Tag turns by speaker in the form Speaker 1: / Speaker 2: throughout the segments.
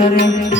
Speaker 1: करें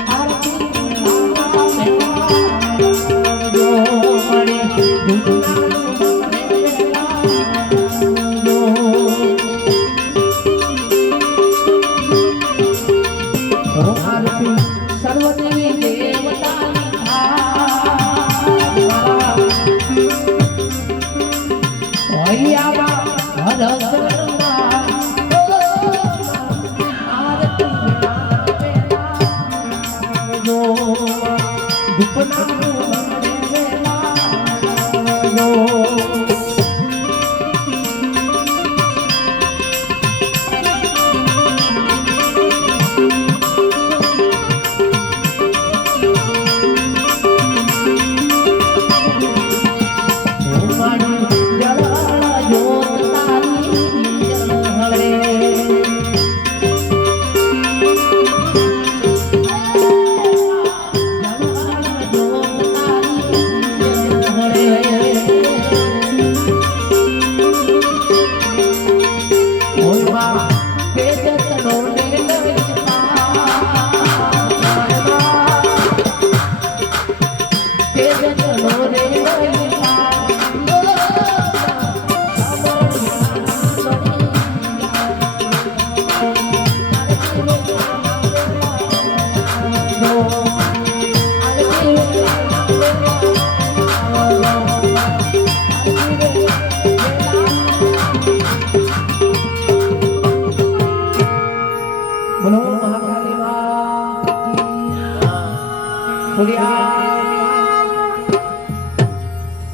Speaker 1: Harpy. Oh,